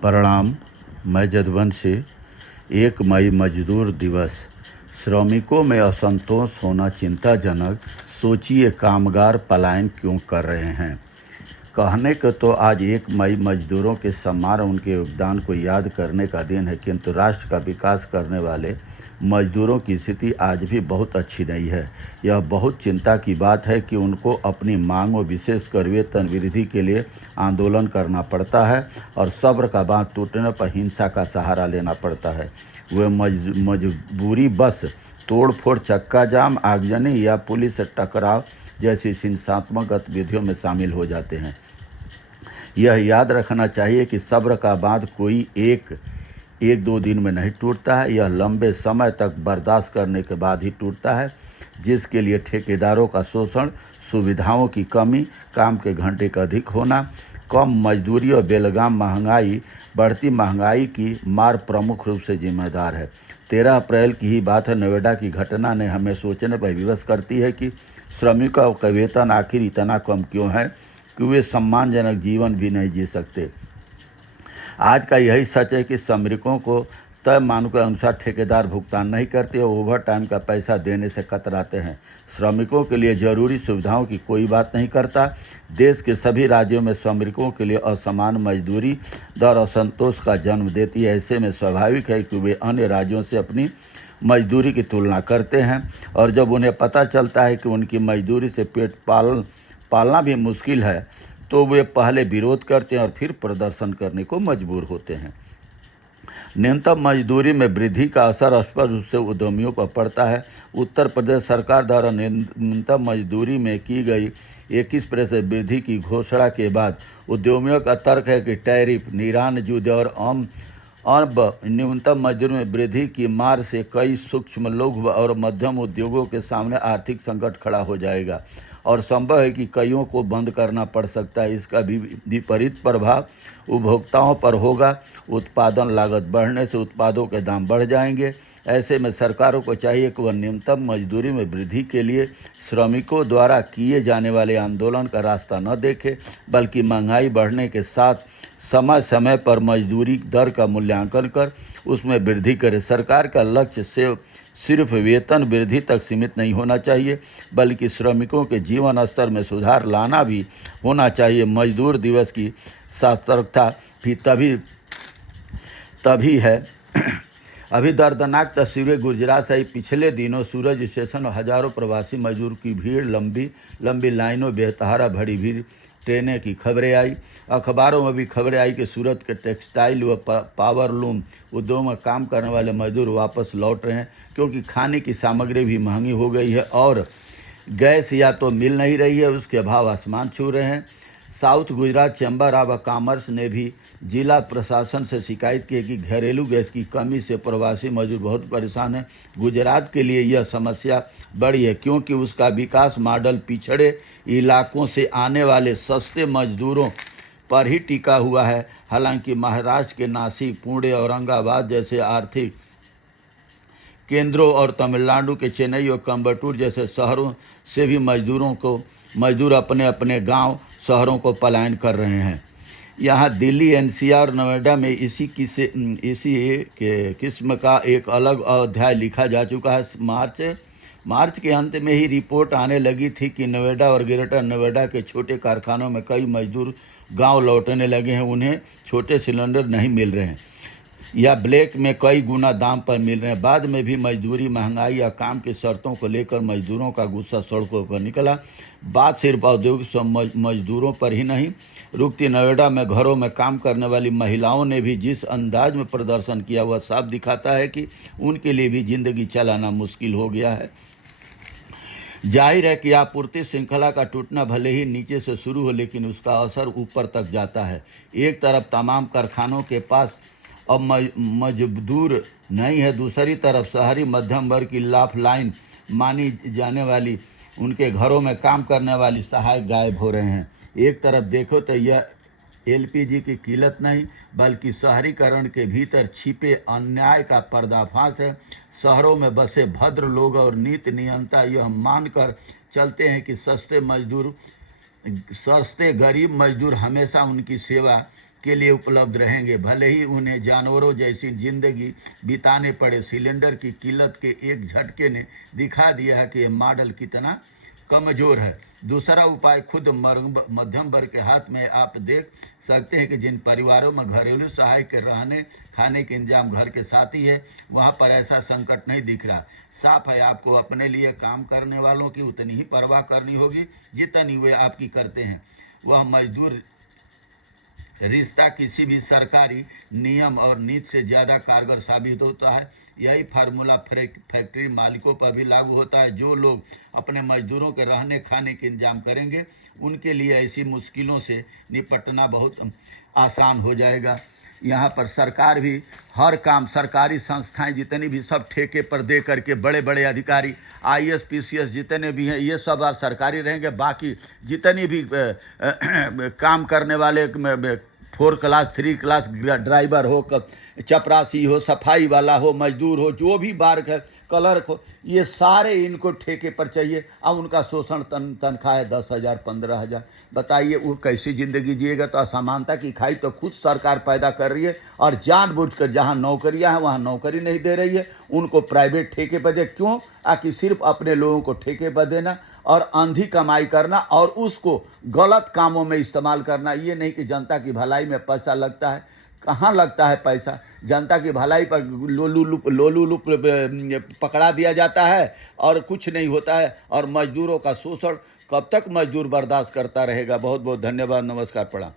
प्रणाम। मैं जदवंशी। 1 मई मजदूर दिवस। श्रमिकों में असंतोष होना चिंताजनक। सोचिए कामगार पलायन क्यों कर रहे हैं। कहने को तो आज 1 मई मजदूरों के सम्मान और उनके योगदान को याद करने का दिन है, किंतु राष्ट्र का विकास करने वाले मजदूरों की स्थिति आज भी बहुत अच्छी नहीं है। यह बहुत चिंता की बात है कि उनको अपनी मांगों, विशेषकर वेतन वृद्धि के लिए आंदोलन करना पड़ता है और सब्र का बांध टूटने पर हिंसा का सहारा लेना पड़ता है। वे मजबूरी बस तोड़फोड़, चक्का जाम, आगजनी या पुलिस से टकराव जैसी हिंसात्मक गतिविधियों में शामिल हो जाते हैं। यह याद रखना चाहिए कि सब्र का बांध कोई एक दो दिन में नहीं टूटता है, यह लंबे समय तक बर्दाश्त करने के बाद ही टूटता है, जिसके लिए ठेकेदारों का शोषण, सुविधाओं की कमी, काम के घंटे का अधिक होना, कम मजदूरी और बेलगाम बढ़ती महंगाई की मार प्रमुख रूप से जिम्मेदार है। 13 अप्रैल की ही बात है। नोएडा की घटना ने हमें सोचने पर विवश करती है कि श्रमिकों का वेतन आखिर इतना कम क्यों है कि वे सम्मानजनक जीवन भी नहीं जी सकते। आज का यही सच है कि श्रमिकों को तय मानकों के अनुसार ठेकेदार भुगतान नहीं करते और ओवर टाइम का पैसा देने से कतराते हैं। श्रमिकों के लिए जरूरी सुविधाओं की कोई बात नहीं करता। देश के सभी राज्यों में श्रमिकों के लिए असमान मजदूरी दर असंतोष का जन्म देती है। ऐसे में स्वाभाविक है कि वे अन्य राज्यों से अपनी मजदूरी की तुलना करते हैं और जब उन्हें पता चलता है कि उनकी मजदूरी से पेट पालना भी मुश्किल है, तो वे पहले विरोध करते हैं और फिर प्रदर्शन करने को मजबूर होते हैं। न्यूनतम मजदूरी में वृद्धि का असर स्पष्ट रूप से उद्यमियों पर पड़ता है। उत्तर प्रदेश सरकार द्वारा न्यूनतम मजदूरी में की गई 21% वृद्धि की घोषणा के बाद उद्यमियों का तर्क है कि टैरिफ, ईरान युद्ध और अब न्यूनतम मजदूरी में वृद्धि की मार से कई सूक्ष्म, लघु और मध्यम उद्योगों के सामने आर्थिक संकट खड़ा हो जाएगा और संभव है कि कईयों को बंद करना पड़ सकता है। इसका भी विपरीत प्रभाव उपभोक्ताओं पर होगा। उत्पादन लागत बढ़ने से उत्पादों के दाम बढ़ जाएंगे। ऐसे में सरकारों को चाहिए कि वह न्यूनतम मजदूरी में वृद्धि के लिए श्रमिकों द्वारा किए जाने वाले आंदोलन का रास्ता न देखे, बल्कि महंगाई बढ़ने के साथ समय समय पर मजदूरी दर का मूल्यांकन कर उसमें वृद्धि करे। सरकार का लक्ष्य से सिर्फ वेतन वृद्धि तक सीमित नहीं होना चाहिए, बल्कि श्रमिकों के जीवन स्तर में सुधार लाना भी होना चाहिए। मजदूर दिवस की सार्थकता भी तभी है। अभी दर्दनाक तस्वीरें गुजरात से आई। पिछले दिनों सूरज स्टेशन और हजारों प्रवासी मजदूर की भीड़, लंबी लाइनों, बेसहारा भरी भीड़ ट्रेनें की खबरें आई। अखबारों में भी खबरें आई कि सूरत के टेक्सटाइल व पावरलूम उद्योग में काम करने वाले मजदूर वापस लौट रहे हैं, क्योंकि खाने की सामग्री भी महंगी हो गई है और गैस या तो मिल नहीं रही है, उसके भाव आसमान छू रहे हैं। South Gujarat chamber of commerce ने भी जिला प्रशासन से शिकायत की है कि घरेलू गैस की कमी से प्रवासी मजदूर बहुत परेशान हैं। गुजरात के लिए यह समस्या बड़ी है, क्योंकि उसका विकास मॉडल पिछड़े इलाकों से आने वाले सस्ते मजदूरों पर ही टिका हुआ है। हालांकि महाराष्ट्र के नासिक, पुणे, औरंगाबाद जैसे आर्थिक केंद्रों और तमिलनाडु के चेन्नई और कोयम्बटूर जैसे शहरों से भी मजदूर अपने अपने गांव, शहरों को पलायन कर रहे हैं। यहाँ दिल्ली, एनसीआर, नोएडा में इसी किस्म का एक अलग अध्याय लिखा जा चुका है। मार्च के अंत में ही रिपोर्ट आने लगी थी कि नोएडा और ग्रेटर नोएडा के छोटे कारखानों में कई मजदूर गांव लौटने लगे हैं। उन्हें छोटे सिलेंडर नहीं मिल रहे हैं या ब्लैक में कई गुना दाम पर मिल रहे हैं। बाद में भी मजदूरी, महंगाई या काम की शर्तों को लेकर मजदूरों का गुस्सा सड़कों पर निकला। बात सिर्फ औद्योगिक मजदूरों पर ही नहीं रुकती। नोएडा में घरों में काम करने वाली महिलाओं ने भी जिस अंदाज में प्रदर्शन किया, वह साफ दिखाता है कि उनके लिए भी जिंदगी चलाना मुश्किल हो गया है। जाहिर है कि आपूर्ति श्रृंखला का टूटना भले ही नीचे से शुरू हो, लेकिन उसका असर ऊपर तक जाता है। एक तरफ तमाम कारखानों के पास अब मजदूर नहीं है, दूसरी तरफ शहरी मध्यम वर्ग की लाइफलाइन मानी जाने वाली उनके घरों में काम करने वाली सहायक गायब हो रहे हैं। एक तरफ देखो तो यह एलपीजी की किल्लत नहीं, बल्कि शहरीकरण के भीतर छिपे अन्याय का पर्दाफाश है। शहरों में बसे भद्र लोग और नीति नियंता यह मानकर चलते हैं कि सस्ते गरीब मजदूर हमेशा उनकी सेवा के लिए उपलब्ध रहेंगे। भले ही उन्हें जानवरों जैसी जिंदगी बिताने पड़े, सिलेंडर की किल्लत के एक झटके ने दिखा दिया है कि यह मॉडल कितना कमज़ोर है। दूसरा उपाय खुद मध्यम वर्ग के हाथ में। आप देख सकते हैं कि जिन परिवारों में घरेलू सहायक के रहने खाने के इंतजाम घर के साथ ही है, वहाँ पर ऐसा संकट नहीं दिख रहा। साफ है, आपको अपने लिए काम करने वालों की उतनी ही परवाह करनी होगी जितनी वे आपकी करते हैं। वह मजदूर रिश्ता किसी भी सरकारी नियम और नीति से ज़्यादा कारगर साबित होता है। यही फार्मूला फैक्ट्री मालिकों पर भी लागू होता है। जो लोग अपने मजदूरों के रहने खाने के इंतजाम करेंगे, उनके लिए ऐसी मुश्किलों से निपटना बहुत आसान हो जाएगा। यहाँ पर सरकार भी हर काम, सरकारी संस्थाएं जितनी भी सब ठेके पर दे करके, बड़े बड़े अधिकारी IAS PCS जितने भी हैं ये सब सरकारी रहेंगे। बाकी जितनी भी काम करने वाले 4 क्लास 3 क्लास ड्राइवर हो, चपरासी हो, सफाई वाला हो, मजदूर हो, जो भी बार्क है, क्लर्क हो, ये सारे इनको ठेके पर चाहिए। अब उनका शोषण तनख्वाह है 10,000 15,000। बताइए वो कैसी ज़िंदगी जिएगा। तो असमानता की खाई तो खुद सरकार पैदा कर रही है और जानबूझकर जहाँ नौकरियां हैं वहाँ नौकरी नहीं दे रही है, उनको प्राइवेट ठेके पर दे। क्यों? आकि सिर्फ अपने लोगों को ठेके पर देना और अंधी कमाई करना और उसको गलत कामों में इस्तेमाल करना। ये नहीं कि जनता की भलाई में पैसा लगता है। कहाँ लगता है पैसा? जनता की भलाई पर लोलू पकड़ा दिया जाता है और कुछ नहीं होता है। और मजदूरों का शोषण कब तक मजदूर बर्दाश्त करता रहेगा? बहुत बहुत धन्यवाद। नमस्कार, प्रणाम।